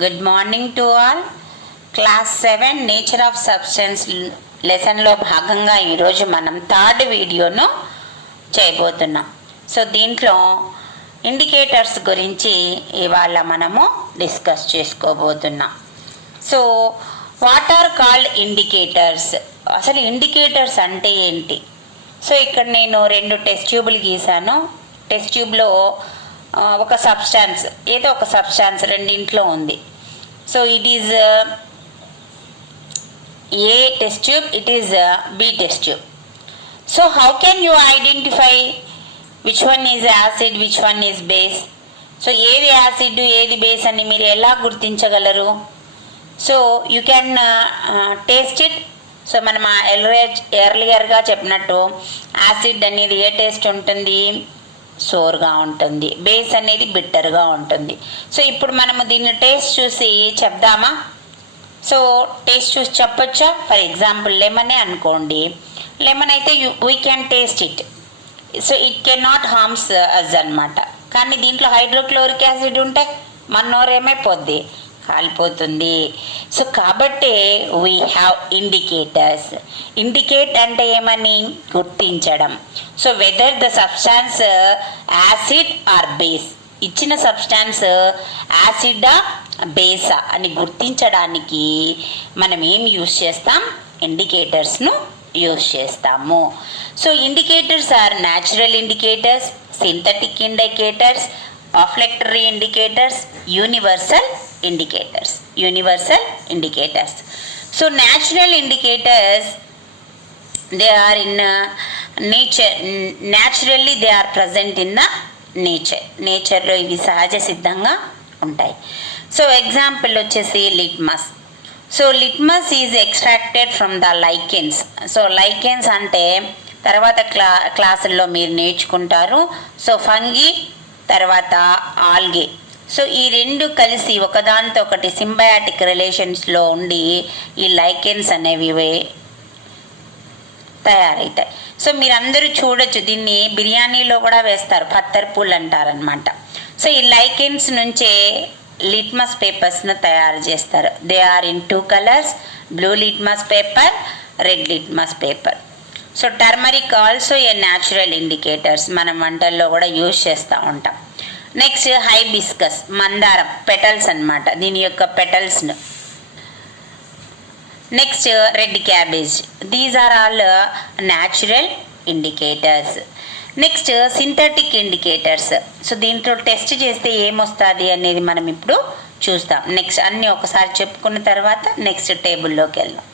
Good morning to all. Class 7 nature of substance లెసన్లో భాగంగా ఈరోజు మనం థర్డ్ వీడియోను చేయబోతున్నాం. సో దీంట్లో ఇండికేటర్స్ గురించి ఇవాళ మనము డిస్కస్ చేసుకోబోతున్నాం. So what are called indicators? అసలు ఇండికేటర్స్ అంటే ఏంటి? సో ఇక్కడ నేను 2 టెస్ట్ ట్యూబ్లు గీసాను. టెస్ట్ ట్యూబ్లో ఒక సబ్స్టాన్స్, ఏదో ఒక సబ్స్టాన్స్ రెండింట్లో ఉంది. So it is a test tube, it is B test tube. So how can you identify which one is acid, which one is base? So ఏది యాసిడ్ ఏది బేస్ అని మీరు ఎలా గుర్తించగలరు? So you can taste it. So మనం ఎర్లియర్గా చెప్పినట్టు acid అనేది ఏ టేస్ట్ ఉంటుంది? సోర్గా ఉంటుంది. బేస్ అనేది బిట్టర్గా ఉంటుంది. సో ఇప్పుడు మనము దీన్ని టేస్ట్ చూసి చెప్దామా? సో టేస్ట్ చూసి చెప్పొచ్చా? ఫర్ ఎగ్జాంపుల్ లెమనే అనుకోండి. లెమన్ అయితే we can taste it. So it can not harms us అనమాట. కానీ దీంట్లో హైడ్రోక్లోరిక్ యాసిడ్ ఉంటే మన నోరేమైపోద్ది? కాలిపోతుంది. సో కాబట్టి వీ హ్యావ్ ఇండికేటర్స్. ఇండికేట్ అంటే ఏమని? గుర్తించడం. So whether the substance acid or base, ఇచ్చిన సబ్స్టాన్స్ యాసిడా బేసా అని గుర్తించడానికి మనం ఏం యూజ్ చేస్తాం? ఇండికేటర్స్ను యూజ్ చేస్తాము. So indicators are natural indicators, synthetic indicators, olfactory indicators, universal indicators. So natural indicators, they are in nature. Naturally they are present in the nature లో ఇవి సహజ సిద్ధంగా ఉంటాయి. సో ఎగ్జాంపుల్ వచ్చేసి litmus. So litmus is extracted from the lichens. So lichens అంటే తర్వాత క్లాసుల్లో మీరు నేర్చుకుంటారు. సో ఫంగి, తర్వాత ఆల్గే. సో ఈ రెండు కలిసి ఒకదానితో ఒకటి సింబయాటిక్ రిలేషన్స్లో ఉండి ఈ లైకెన్స్ అనేవి తయారవుతాయి. సో మీరందరూ చూడొచ్చు, దీన్ని బిర్యానీలో కూడా వేస్తారు, పత్తర్పూల్ అంటారనమాట. సో ఈ లైకెన్స్ నుంచే లిట్మస్ పేపర్స్ను తయారు చేస్తారు. They are in 2 colours, blue litmus paper, red litmus paper. So turmeric also a natural indicators, మనం వంటల్లో కూడా యూజ్ చేస్తూ ఉంటాం. నెక్స్ట్ హైబిస్కస్, మందారం పెటల్స్ అన్నమాట, దీని యొక్క పెటల్స్ను. Next red cabbage. These are all natural indicators. Next synthetic indicators. So దీంట్లో టెస్ట్ చేస్తే ఏమొస్తుంది అనేది మనం ఇప్పుడు చూస్తాం. నెక్స్ట్ అన్నీ ఒకసారి చెప్పుకున్న తర్వాత నెక్స్ట్ టేబుల్లోకి వెళ్దాం.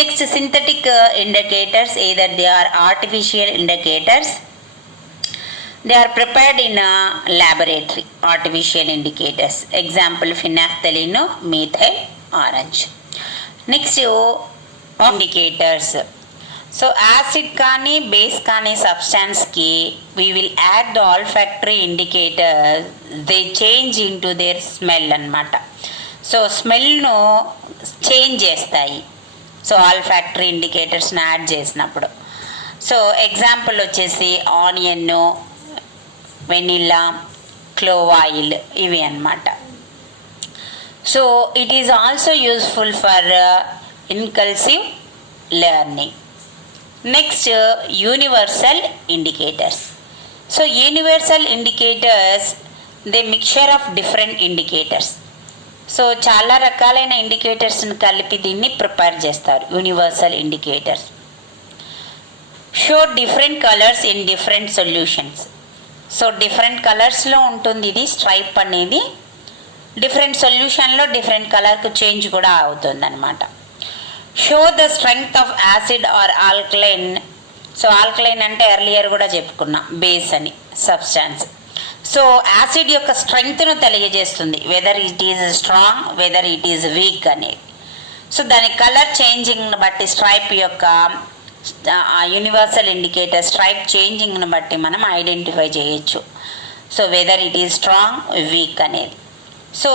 Next synthetic indicators, either they are artificial indicators, they are prepared in a laboratory. Artificial indicators, example phenolphthalein, methyl, orange. Next indicators. So acid కానీ base కానీ substance కి we will add the olfactory indicators. They change into their smell అన్నమాట. So స్మెల్ను change చేస్తాయి. So olfactory ఇండికేటర్స్ని add చేసినప్పుడు. So example వచ్చేసి onion, vanilla, clove oil, ఇవి అన్నమాట. So it is also useful for inclusive learning. Next universal indicators. So universal indicators they mixture of different indicators. So చాలా రకాలైన ఇండికేటర్స్ని కలిపి దీన్ని ప్రిపేర్ చేస్తారు. Universal indicators show different colours in different solutions. So different కలర్స్లో ఉంటుంది ఇది stripe అనేది. డిఫరెంట్ సొల్యూషన్లో డిఫరెంట్ కలర్కు చేంజ్ కూడా అవుతుంది అనమాట. Show the strength of acid or alkaline. So alkaline అంటే ఎర్లియర్ కూడా చెప్పుకున్నాం, బేస్ అని సబ్స్టాన్స్. సో యాసిడ్ యొక్క స్ట్రెంగ్త్ను తెలియజేస్తుంది, weather it is strong, weather it is week అనేది. సో దాని కలర్ చేంజింగ్ని బట్టి స్ట్రైప్ యొక్క యూనివర్సల్ ఇండికేటర్ స్ట్రైప్ చేంజింగ్ని బట్టి మనం ఐడెంటిఫై చేయొచ్చు. So whether it is strong, weak అనేది. So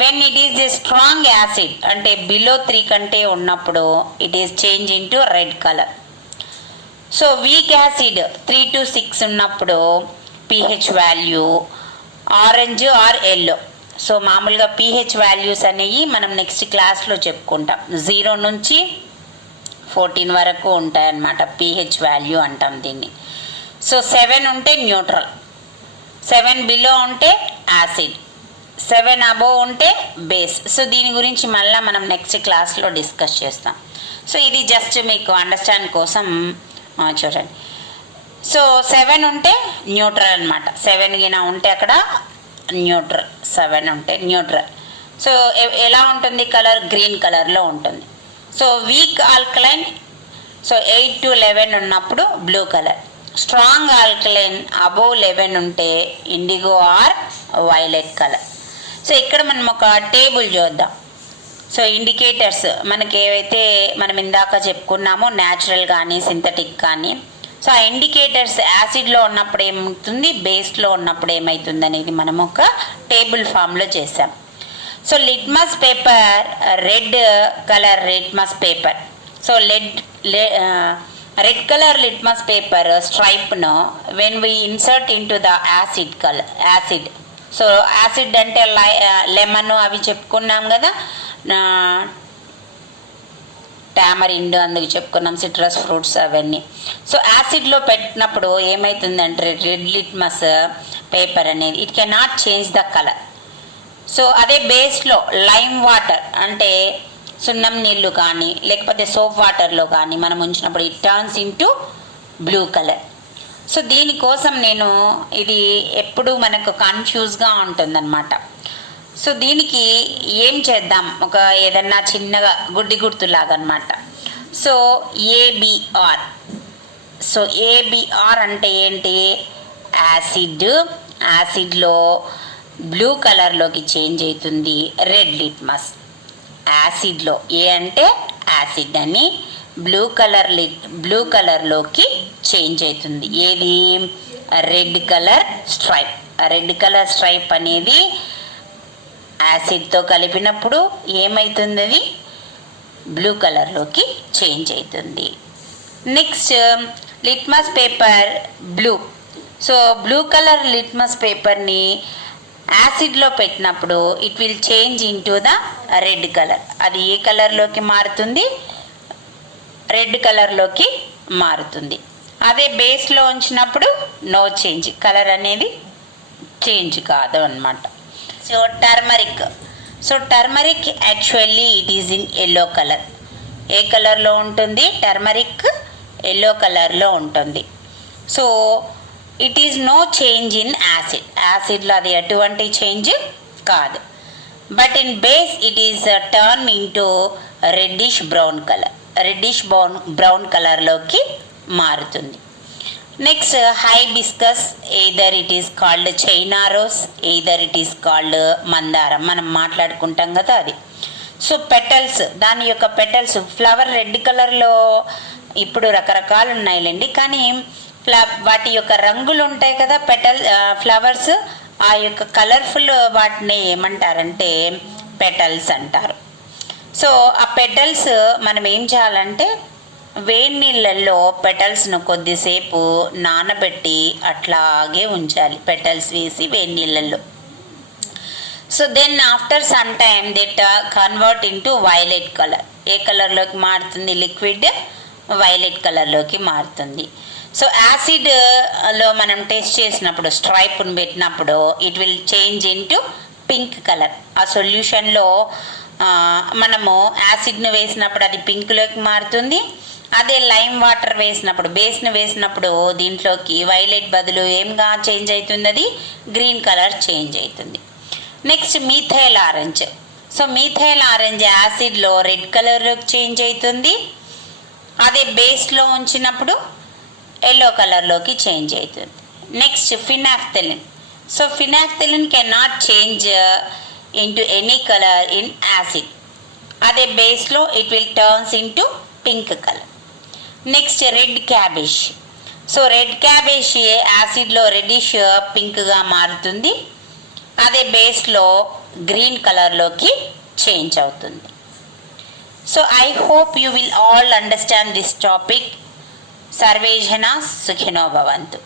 when it is a strong acid అంటే బిలో 3 కంటే ఉన్నప్పుడు it is change into red colour. So weak acid 3 to 6 ఉన్నప్పుడు pH value orange or yellow. So మామూలుగా pH values అనేవి మనం next క్లాస్లో చెప్పుకుంటాం. 0 నుంచి 14 వరకు ఉంటాయన్నమాట pH వాల్యూ అంటాం దీన్ని. సో 7 ఉంటే న్యూట్రల్, 7 బిలో ఉంటే యాసిడ్, 7 అబోవ్ ఉంటే బేస్. సో దీని గురించి మళ్ళీ మనం నెక్స్ట్ క్లాస్లో డిస్కస్ చేస్తాం. సో ఇది జస్ట్ మీకు అండర్స్టాండ్ కోసం చూడండి. సో 7 ఉంటే న్యూట్రల్ అనమాట. 7 గిన ఉంటే అక్కడ న్యూట్రల్, 7 ఉంటే న్యూట్రల్. సో ఎలా ఉంటుంది కలర్? గ్రీన్ కలర్లో ఉంటుంది. So weak alkaline, so 8 to 11 ఉన్నప్పుడు blue colour. Strong alkaline above 11 ఉంటే indigo or violet colour. So ఇక్కడ మనం ఒక టేబుల్ చూద్దాం. సో ఇండికేటర్స్ మనకి ఏవైతే మనం ఇందాక చెప్పుకున్నామో న్యాచురల్ కానీ సింథటిక్ కానీ, సో ఆ ఇండికేటర్స్ యాసిడ్లో ఉన్నప్పుడు ఏమవుతుంది, బేస్లో ఉన్నప్పుడు ఏమవుతుంది అనేది మనం ఒక టేబుల్ ఫామ్లో చేసాం. So litmus paper, red colour litmus paper. So red colour litmus paper స్ట్రైప్ను when we insert into the acid colour, acid. So acid అంటే లెమన్ అవి చెప్పుకున్నాం కదా, టామరిండ్ అందుకు చెప్పుకున్నాం, సిట్రస్ ఫ్రూట్స్ అవన్నీ. సో యాసిడ్లో పెట్టినప్పుడు ఏమవుతుందంటే రెడ్ లిట్మస్ పేపర్ అనేది it can not change the colour. So అదే బేస్లో లైమ్ వాటర్ అంటే సున్నం నీళ్ళు కానీ లేకపోతే సోప్ వాటర్లో కానీ మనం ఉంచినప్పుడు it turns into blue colour. So దీనికోసం నేను ఇది ఎప్పుడు మనకు కన్ఫ్యూజ్గా ఉంటుందన్నమాట. సో దీనికి ఏం చేద్దాం, ఒక ఏదన్నా చిన్నగా గుడ్డి గుర్తులాగా అనమాట. So ABR. సో ఏబిఆర్ అంటే ఏంటి? యాసిడ్, యాసిడ్లో బ్లూ కలర్లోకి చేంజ్ అవుతుంది రెడ్ లిట్మస్. యాసిడ్లో ఏ అంటే యాసిడ్ అని, బ్లూ కలర్లోకి చేంజ్ అవుతుంది. ఏది? Red colour stripe. Red colour stripe అనేది యాసిడ్తో కలిపినప్పుడు ఏమవుతుంది? అది బ్లూ కలర్లోకి చేంజ్ అవుతుంది. Next litmus paper blue. So blue colour litmus పేపర్ని యాసిడ్లో పెట్టినప్పుడు it will change into the red colour. అది ఏ కలర్లోకి మారుతుంది? రెడ్ కలర్లోకి మారుతుంది. అదే బేస్లో ఉంచినప్పుడు నో చేంజ్, కలర్ అనేది చేంజ్ కాదు అన్నమాట. So turmeric. So turmeric actually it is in yellow colour. ఏ కలర్లో ఉంటుంది? టర్మరిక్ ఎల్లో కలర్లో ఉంటుంది. So it is no change in acid. యాసిడ్లో అది ఎటువంటి చేంజ్ కాదు. But in base it is turn into reddish brown colour. Reddish brown కలర్లోకి మారుతుంది. Next hibiscus, either it is called China rose, either it is called mandaram. మనం మాట్లాడుకుంటాం కదా అది. సో పెటల్స్, దాని యొక్క పెటల్స్, ఫ్లవర్ రెడ్ కలర్లో ఇప్పుడు రకరకాలు ఉన్నాయిలేండి, కానీ వాటి యొక్క రంగులు ఉంటాయి కదా ఫ్లవర్స్, ఆ యొక్క కలర్ఫుల్ వాటిని ఏమంటారంటే పెటల్స్ అంటారు. సో ఆ పెటల్స్ మనం ఏం చేయాలంటే వేడి నీళ్ళల్లో పెటల్స్ను కొద్దిసేపు నానబెట్టి అట్లాగే ఉంచాలి, పెటల్స్ వేసి వేడి నీళ్ళల్లో. So then after some time that convert into violet colour. ఏ కలర్లోకి మారుతుంది? లిక్విడ్ వైలెట్ కలర్లోకి మారుతుంది. సో యాసిడ్లో మనం టెస్ట్ చేసినప్పుడు స్ట్రైప్ను పెట్టినప్పుడు it will change into pink colour. ఆ సొల్యూషన్లో మనము యాసిడ్ను వేసినప్పుడు అది పింక్లోకి మారుతుంది. అదే లైమ్ వాటర్ వేసినప్పుడు, బేస్ను వేసినప్పుడు దీంట్లోకి వైలెట్ బదులు ఏంగా చేంజ్ అవుతుంది? అది గ్రీన్ కలర్ చేంజ్ అవుతుంది. Next methyl orange. So methyl orange యాసిడ్లో రెడ్ కలర్లోకి చేంజ్ అవుతుంది. అదే బేస్లో ఉంచినప్పుడు ఎల్లో కలర్లోకి చేంజ్ అవుతుంది. Next phenolphthalein. So phenolphthalein can not change into any colour in acid. అదే బేస్లో it will turns into pink colour. Next red cabbage. So red cabbage యాసిడ్లో రెడ్డిష్ పింక్గా మారుతుంది. అదే బేస్లో గ్రీన్ కలర్లోకి చేంజ్ అవుతుంది. So I hope you will all understand this topic. Survey జనా సుఖినో భవంతు.